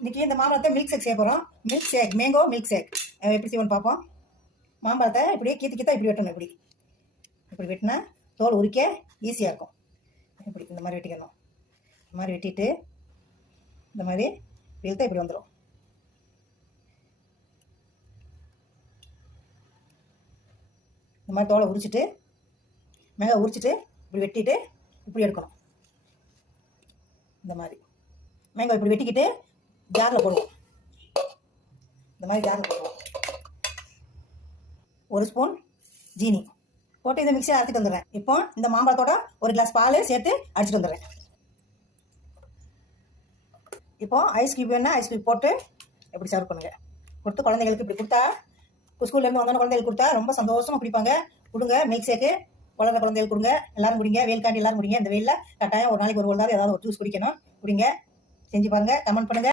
இன்றைக்கி இந்த மாம்பழத்தை மில்க் ஷேக் செய்ய போகிறோம். Milkshake, mango milkshake எப்படி செய்வோன்னு பார்ப்போம். மாம்பழத்தை இப்படியே கீற்று இப்படி வெட்டணும். இப்படி வெட்டினா தோல் உரிக்க ஈஸியாக இருக்கும். இப்படி இந்த மாதிரி வெட்டிக்கணும். இந்த மாதிரி வெட்டிட்டு இந்த மாதிரி வெளுத்தா இப்படி வந்துடும். இந்த மாதிரி தோலை உரிச்சிட்டு மேலே உரிச்சிட்டு இப்படி வெட்டிட்டு இப்படி எடுக்கணும். இந்த மாதிரி மேங்கோ இப்படி வெட்டிக்கிட்டு ஜாரில் போடுவோம். இந்த மாதிரி ஜாரில் போடுவோம். 1 ஸ்பூன் ஜீனி போட்டு இதை மிக்சியை அரைச்சிட்டு வந்துடுறேன். இப்போ இந்த மாம்பழத்தோட 1 கிளாஸ் பால் சேர்த்து அடிச்சுட்டு வந்துடுறேன். இப்போ ஐஸ் கியூப் வேணா ஐஸ் கியூப் போட்டு எப்படி சர்வ் பண்ணுங்க. கொடுத்து குழந்தைங்களுக்கு இப்படி கொடுத்தா ஸ்கூல்லேருந்து வந்தோட குழந்தைகளுக்கு கொடுத்தா ரொம்ப சந்தோஷமாக குடிப்பாங்க. கொடுங்க மில்க் ஷேக்கு. வளர்ற குழந்தைகளுக்கு கொடுங்க. எல்லாரும் குடிங்க. வெயில் காண்டி எல்லாரும் குடிங்க. இந்த வெயிலில் கட்டாயம் ஒரு நாளைக்கு ஒரு ஏதாவது ஒரு ஜூஸ் குடிக்கணும். குடிங்க. செஞ்சு பாருங்கள். கமெண்ட் பண்ணுங்கள்.